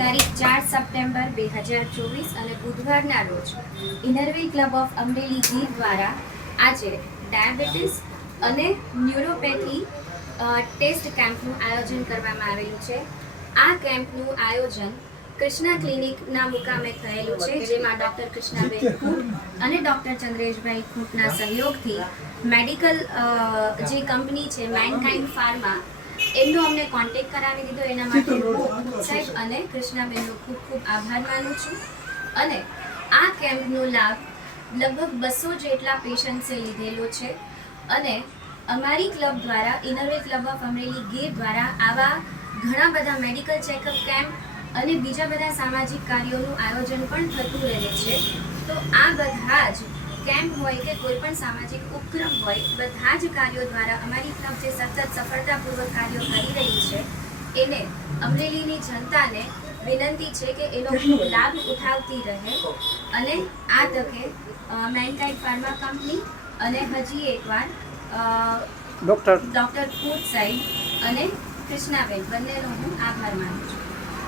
તારીખ 4 સપ્ટેમ્બર 2024 અને બુધવારના રોજ ઇનરવી ક્લબ ઓફ અમરેલી ગીર દ્વારા આજે ડાયાબિટીસ અને ન્યુરોપેથી ટેસ્ટ કેમ્પનું આયોજન કરવામાં આવેલું છે. આ કેમ્પનું આયોજન કૃષ્ણા ક્લિનિકના મુકામે થયેલું છે, જેમાં ડૉક્ટર કૃષ્ણાબેન ખૂંટ અને ડૉક્ટર ચંદ્રેશભાઈ ખૂંટના સહયોગથી મેડિકલ જે કંપની છે મેનકાઇન્ડ ફાર્મા એમનો અમને કોન્ટેક્ટ કરાવી દીધો. એના માટે હું સાહેબ અને કૃષ્ણાબેનનો ખૂબ ખૂબ આભાર માનું છું. અને આ કેમ્પનો લાભ લગભગ 200 જેટલા પેશન્ટ્સે લીધેલો છે. અને અમારી ક્લબ દ્વારા ઇનરવે ક્લબ ઓફ અમરેલી ગીર દ્વારા આવા ઘણા બધા મેડિકલ ચેકઅપ કેમ્પ અને બીજા બધા સામાજિક કાર્યોનું આયોજન પણ થતું રહે છે. તો આ બધા જ કેમ્પ હોય કે કોઈ પણ સામાજિક ઉપક્રમ હોય, બધા જ કાર્યો દ્વારા અમારી ક્લબ જે સતત સફળતાપૂર્વક કાર્યો કરી રહી છે એને અમરેલીની જનતાને વિનંતી છે કે એનો ખૂબ લાભ ઉઠાવતી રહે. અને આ તકે મેનકાઇન્ડ ફાર્મા કંપની અને હજી એકવાર ડૉક્ટર ખૂંટ સાહેબ અને કૃષ્ણાબેન બંનેનો હું આભાર માનું છું.